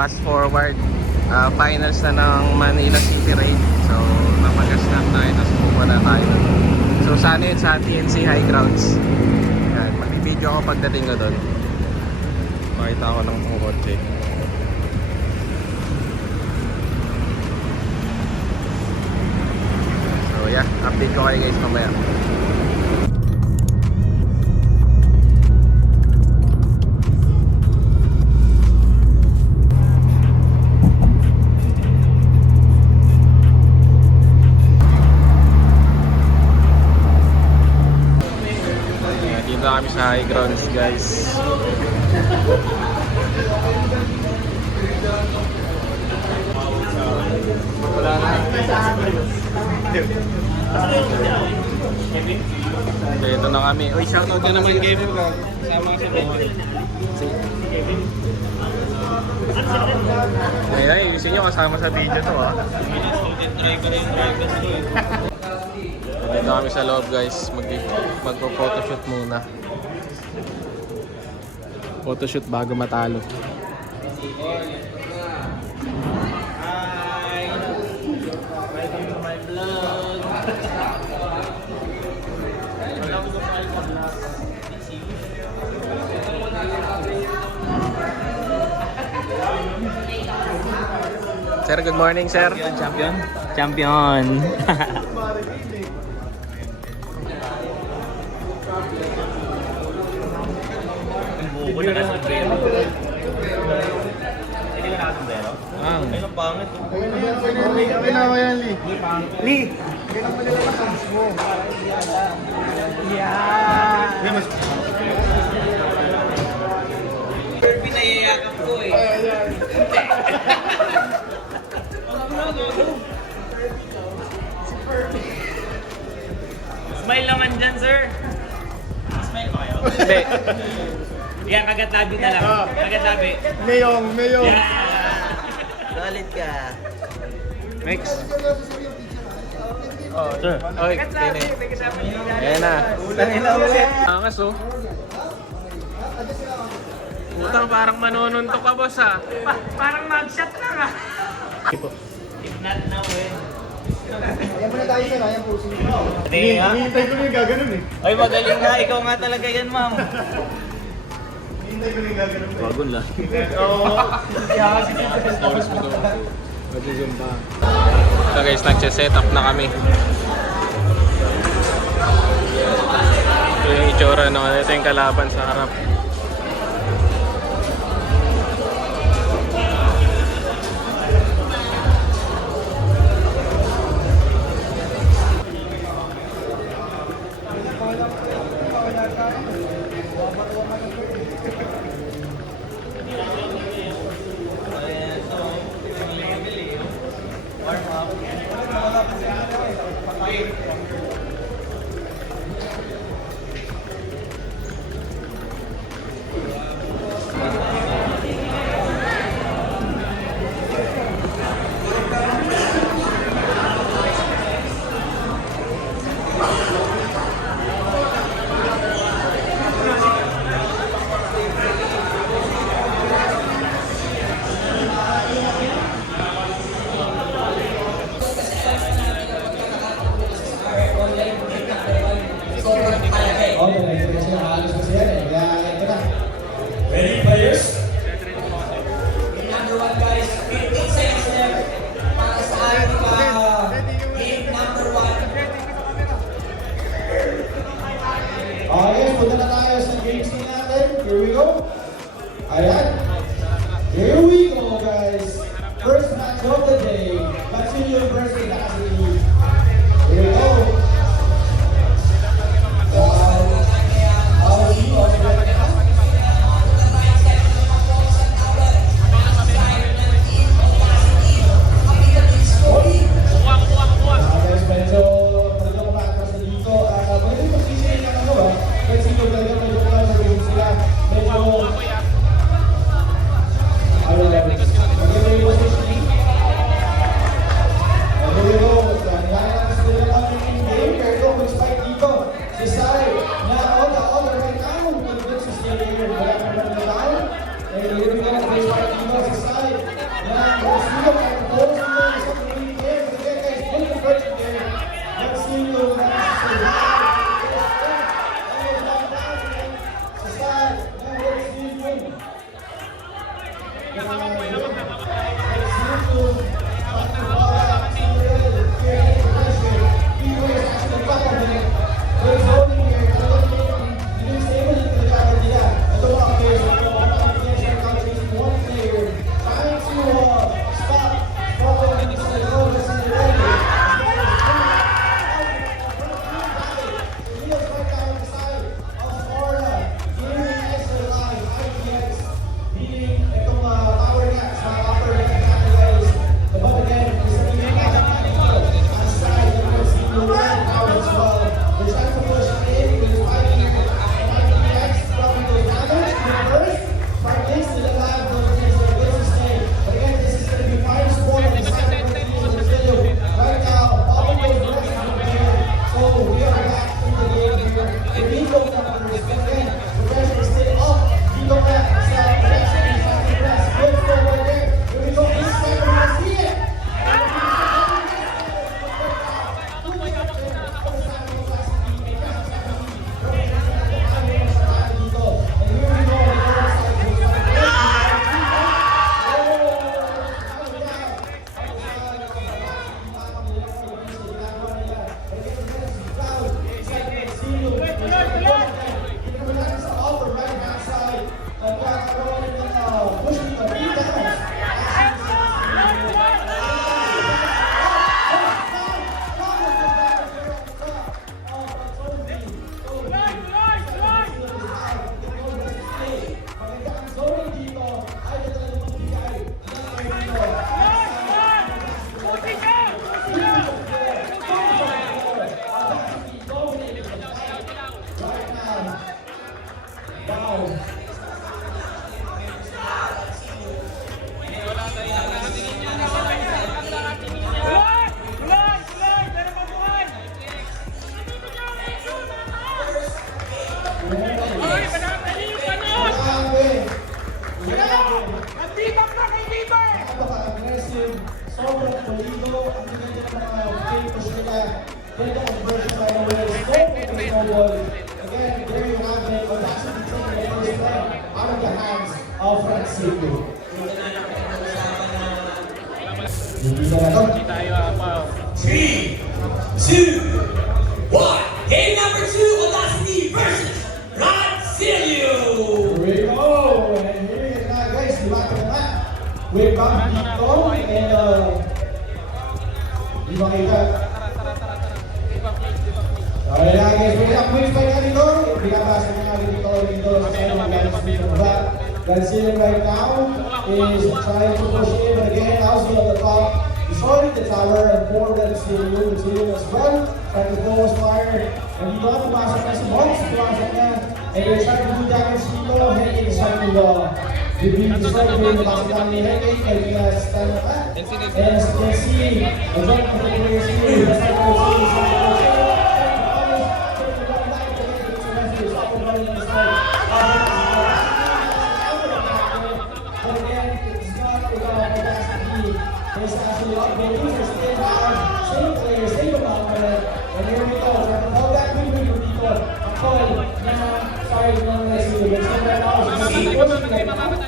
fast forward. Finals na ng Manila City Raid. So, napagasnap tayo. Tapos pupunta tayo. So, sana yun sa TNC High Grounds. Yan. Mag-video ako pagdating ko doon. Makita ko ng kotse. So, yeah. Update ko kayo guys mamaya. Dito kami sa high grounds guys. Wala na. Okay, ito na kami. Uy, shoutout na naman Kevin. Sama ka sa mga. Ay, gusto nyo kasama sa video to ha. Dito kami sa loob guys, magpo-photoshoot muna. Photoshoot bago matalo. Hi! Welcome to my vlog! Sir, good morning sir. Champion? Champion! Buko na sa sombrero. Hindi ka nakasombrero? Ay, ang pangit. Kailangan yan, Lee. Lee! Kailangan mo nila pants mo. Yeah! Pinayayakap ko eh. Smile naman dyan, sir. Smile ba kayo? Hindi. Yan, kagat labi na lang. Kagat labi. Meyong. Yeah! Solid ka. Next. Oh, Sir. Oy, tini. Ayan na. Angas oh. Utang parang manununtok ka boss ah. Parang mag-shot lang ah. If not now eh. Ayan muna tayo sir, ayan po. Hinihintay ko yung gaganon eh. Ay, magaling nga. Ikaw nga talaga yan, ma'am. Hinihintay ko yung gaganon eh. Bagon lang. Oo. Stories mo daw. Mag-zoom pa. So guys, nag-set up na kami. Ito yung itsura no. Ito yung kalaban sa harap. Ready, players? Number one, guys. 15 seconds left. Para sa ating game number one. Okay, punta na tayo sa games natin. Here we go. Ayan. Here we go, guys. First match of the day. Matsuyo versus Ashley. Here we go. They're trying to push in. He's fighting X from the damage. Reverse. Fight links to the left. Those things are good to stay. But again, this is going to be minus 1 on the side of the team. Right now, all of those rest of the game. So we are back in the game here. The Nico numbers. Again, progression stay up. Nico back. Stop. Progression. Stop. Press. Good forward there. Here we go. This time we're going to see it. Napaka-aggressive, sobrang pulido, ang ganda ng mga push nila, ganda conversion by the way, snowball. Again, there you have it, Audacity taking the first play out of the hands of Francisco. Hindi na ito. 3, 2, 1. Game number 2, Audacity versus Rancilio. Here we go, and here it is na guys, di ba ito na? We're back dito, and di ba kita? Okay na guys, we're up with pa nga dito, binabasa na nga dito, sa mga dito ba? Rancilio right now is trying to push in, but again, Aussie on the top. Destroying the tower and forward that is Rancilio as well. Trying to throw us fire. And you know, pumasok na si Box, pumasok na. And they're trying to do damage dito. Henry is trying to be destroyed during the last time ni Henry. And he has stand up. And as you can see, a jump from the players here. That's how we're seeing some of the but again, it's not about Audacity. There's actually a lot of players are still down. Same players, same amount of it. And here we go. All that good for people. A call na sorry, no one else will. But same right now.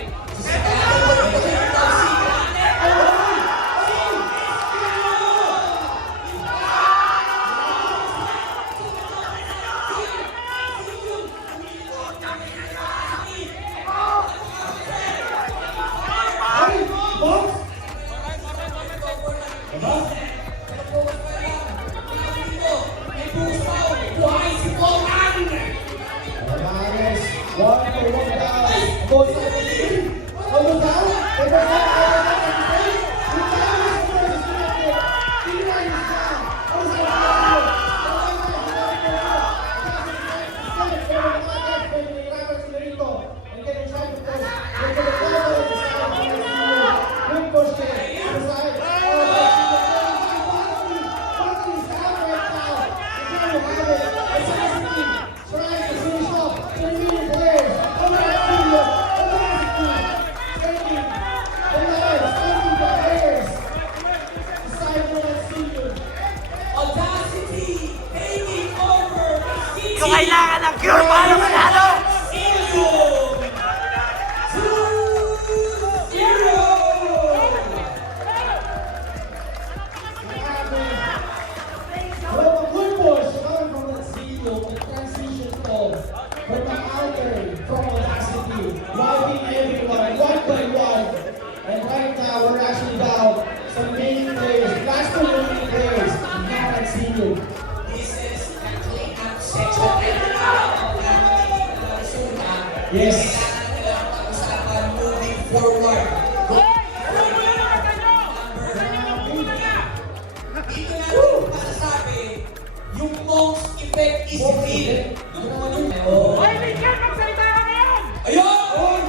Kailangan ng cure para manalo! Yes. Moving forward. Dito na masasabi, yung most effect is real. Oh. Hoy, Richard, magsalita ka ngayon! Ayun!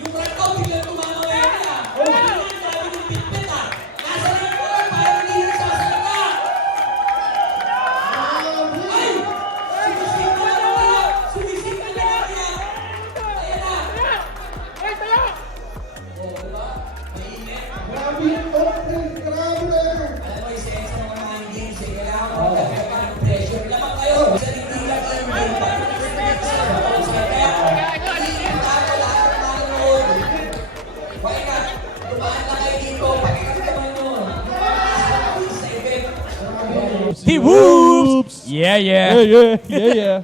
Yung rat ko, biglang tumama ngayon ah. Ano yung grabe yung pitpit ah. Nasa rin ko, parang hindi na sasalita. Ay! Sumisip na lang ako. Sumisip na lang ako. Ayan na. Ay, tayo! Oh, diba? Mainit. Grabe yung open, grabe na yan. Alam mo, isa yan sa mga mind games eh. Kailangan mo magkakaroon ng pressure. Lamang kayo. Sa hindi lang yung game. Kaya, tayo lahat ng manonood. Why not? Dumaan na kayo dito. Pakikamdaman nyo. Sa event. The Whoops! Yeah, yeah.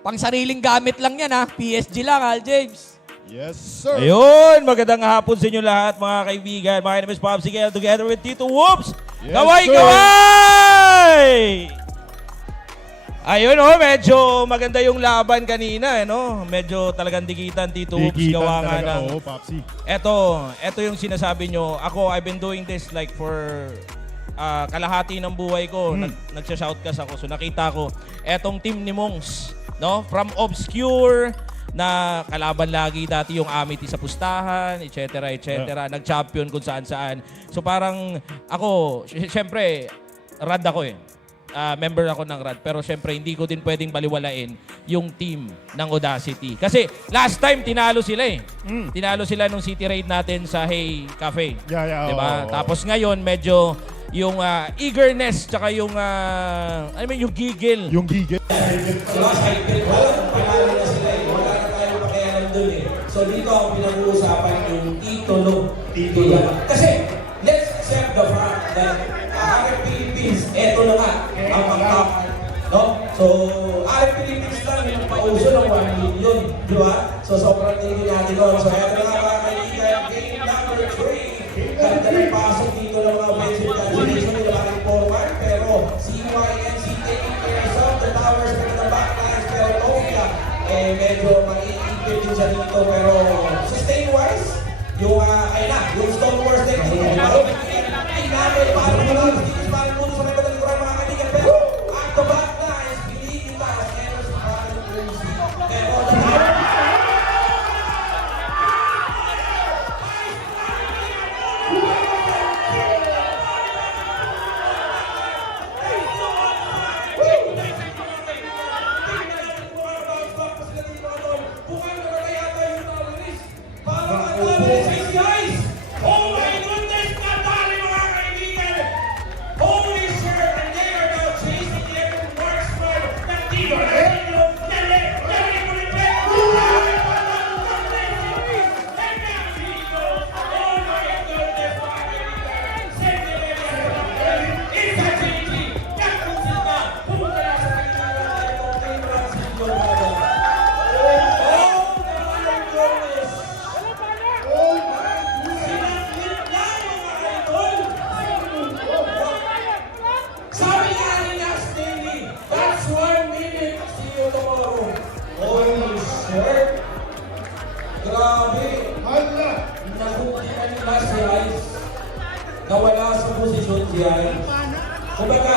Pang sariling gamit lang yan ha. PSG lang, Al James. Yes, sir. Ayun, magandang hapon sa inyo lahat mga kaibigan. My name is Popsy Gale together with Tito Whoops. Yes, Kaway, sir. kaway! Ayun oh, medyo maganda yung laban kanina, no? Medyo talagang dikitan, Tito Whoops. Dikitan Gawa nga talaga. ng... Oo, Popsy. Ito yung sinasabi nyo. Ako, I've been doing this like for kalahati ng buhay ko. Nagsha-shoutcast ako. So nakita ko, etong team ni Mongs, no? From obscure na kalaban lagi dati yung Amity sa pustahan, etc. Nag-champion kung saan-saan. So parang ako, syempre, rad ako eh. Member ako ng RAD. Pero syempre, hindi ko din pwedeng baliwalain yung team ng Audacity. Kasi last time, tinalo sila eh. Tinalo sila nung city raid natin sa Hey Cafe. Yeah, Diba? oo. Tapos ngayon, medyo yung eagerness, tsaka yung, yung gigil. Yung gigil. Diba, cycle ko, panalo na sila eh. Wala na tayong pakialam dun eh. So dito ang pinag-uusapan yung titulo. Kasi, let's accept the fact that Arab Philippines, eto na nga, ang pang-top. No? So, Arab Philippines lang yung pauso ng 1 million. Di ba? So, sobrang tingin natin doon. So, eto na nga mga kaibigan, game number 3. Ganda ng pasok dito ng mga offensive combination nila bakit forward. Pero, CYNC taking care of the towers pero the backlines. Pero, Tofia, medyo mag-iipit din siya dito. Pero, sustain-wise, yung, yung Stone Wars din. Namin, paano mo lang, hindi pa rin muna sa may pagkakikuran mga kaibigan. Pero, at the back lines, Pilipinas, Energy, Rocket, Crazy. Pero, Oh my goodness! Natali mga kaibigan! Holy shit! And they are now chasing the every marksman ng Tito Casino. Dali! Dali mo rin ba? And now Tito! Oh my goodness mga kaibigan! Isa JG! Kakusin na! Pumunta na sa kaibigan na itong Tito Casino. Sabi nga ni Nash Daily, that's 1 minute. See you tomorrow. Holy shit! Grabe! Hala! nakuha nila si Ice. Nawala sa posisyon si Ice. Kumbaga,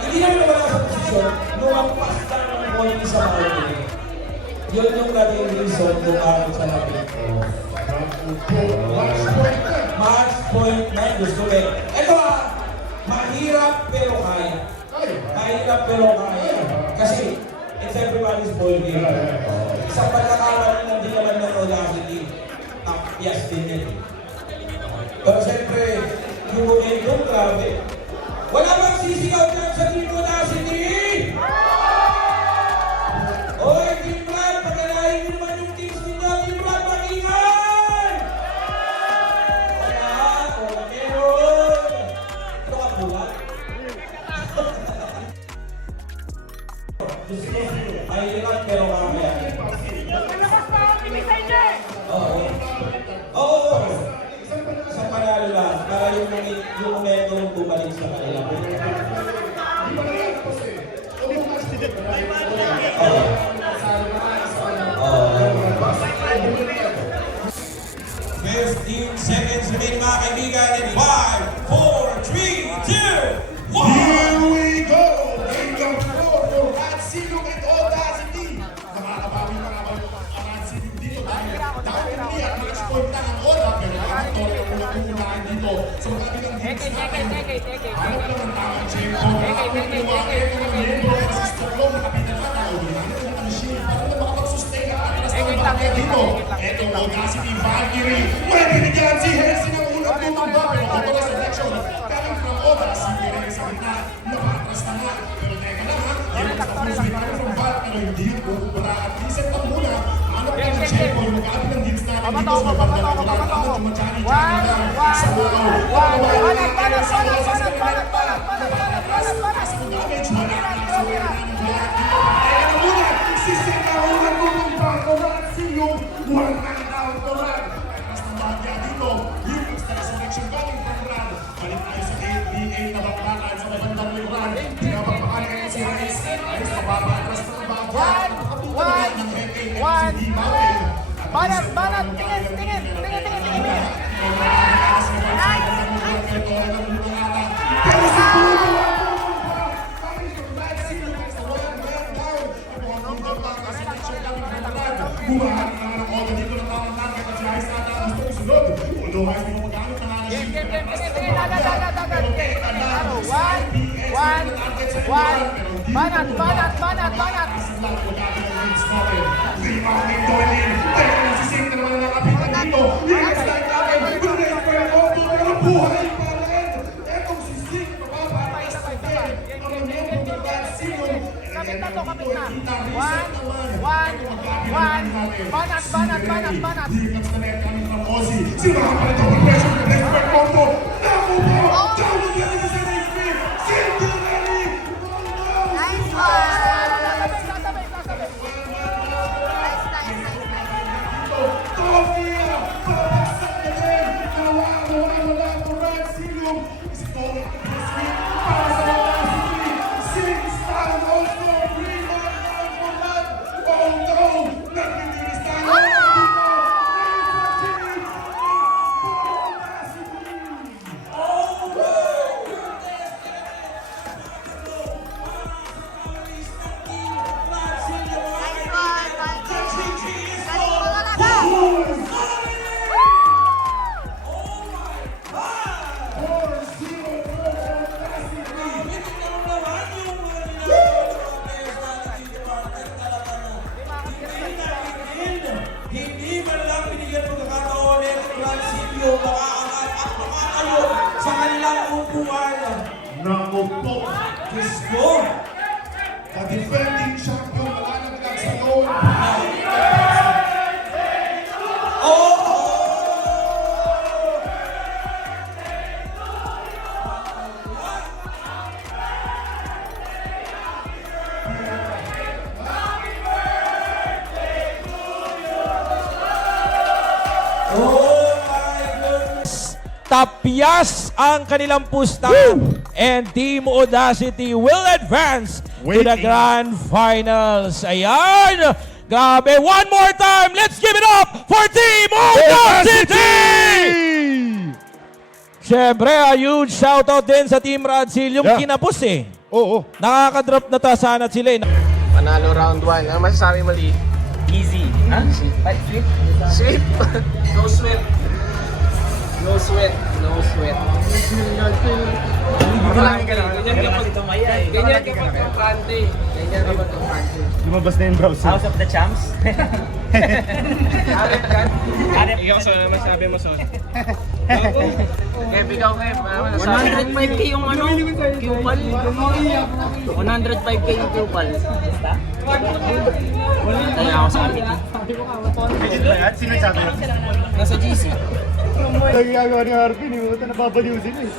hindi naman nawala sa posisyon, lumampas lang ng konti sa marketing. Yun yung naging reason kung bakit siya nabito. Match point na gusto eh. Ito mahirap pero kaya. Mahirap pero kaya. Kasi, it's everybody's ball game. Isang pagkakamali lang din naman ng Audacity. Yes din yun. Pero siyempre, yung momentum, grabe. Wala bang sisigaw dyan sa Team Audacity? Oy, Team Brad, pagkalahin nyo naman yung teams ninyo. Team Brad, mag-ingan! Wala meron. Ito ka pula. Mahirap pero kaya. Oo. Oo. Isang panalo lang. Para yung momentum bumalik sa kanila. 15 seconds remaining mga kaibigan in 5, 4, 3, 2, 1! Here we go! Game of 4 for Ratsilog and Audacity. Nakakabawi pa nga ba ang Ratsilog dito dahil down to me at mag-exploit na ang Oda pero ang Tori ang unang-unahan dito. So kabilang games natin. Hanap lang ang tamang checkpoint. Nakakuha ito ng membro at si Storlong nakapitan na tao. Ginamit lang ang shield para na makapag-sustain ang atinas ng bakya dito. Ito Audacity Valkyrie. May binigyan si Helsing ang unang tutumba pero auto selection. Coming from Audacity rin sa gitna. Napatras na nga. Pero teka lang ha. Yan ang tapos ni Ryan from Val pero hindi yung kukumpara at reset pa muna. Hanap lang ang checkpoint. Magkaabi ng games natin dito sa mabanda ng ulan. Ako tumachani dyan lang sa wow. Banat, tingin. Bumahan na ng Oda dito ng tamang target at si Ice Nata ang gusto kong sunod. Although Ice mo magamit na nga ng Banat. Rebounding going in. Pero nagsising na naman ang nakapitan dito. Ice Nata Grenade pa yung Odo pero buhay pa rin. Etong si Zeke mapapataas na din. Ang miyembro ng Ratsilog. Kapit na. Banat. Here comes the net coming from Ozzy. Sino ka pala ito? Pressure from Expert Combo. Naku po! Down to 27 HP! Cinderelli! Nice Tofia! Babagsak na din! Wala po Ratsilog! Is it going to be sweet? Para sa Audacity! Six down also! Rebound down for that! Oh no! Nagtitinis tayo! Hindi man lang binigyan ng pagkakataon ng Ransilio makaangat at makakayo sa kanilang upuan. Naku po! Diyos ko! The defending champion wala nang nagsayaw. Tapyas ang kanilang pusta and Team Audacity will advance to the Grand Finals. Ayan! Grabe! One more time! Let's give it up for Team Audacity! Siyempre, a huge shoutout din sa Team Ratsil. Yung kinapos eh. Oo. Nakaka-drop na tasanat sila eh. Panalo round 1. Ano masasabi mo, Lee? Easy. Ha? Sweet? Sweet. No sweat. No sweat. Ganyan kapag kampante. Lumabas na yung browser. House of the Champs. Ikaw, so masasabi mo, so? Kev, ikaw, Kev. Ano masasabi mo? 105k yung ano? Kupal. 105k yung kupal. Kaya ako sa amin. Sino yung sabi? Nasa GC. Nagagawa ni Harvey, ni Muta, nababaliw sila eh.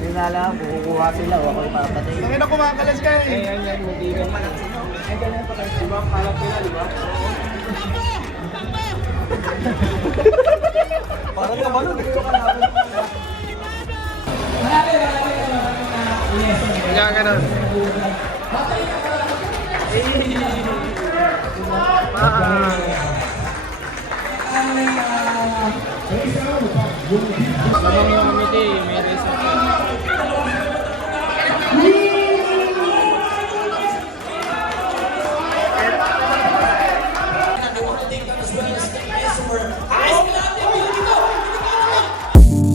Hindi na alam, kukuha sila. Ako ipapatay. Tangin na kumakalas ka eh. Parang kabalo. Kaya ganun. Lamang yung committee, may reason.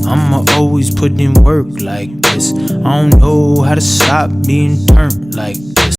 I'ma always put in work like this. I don't know how to stop being turned like this.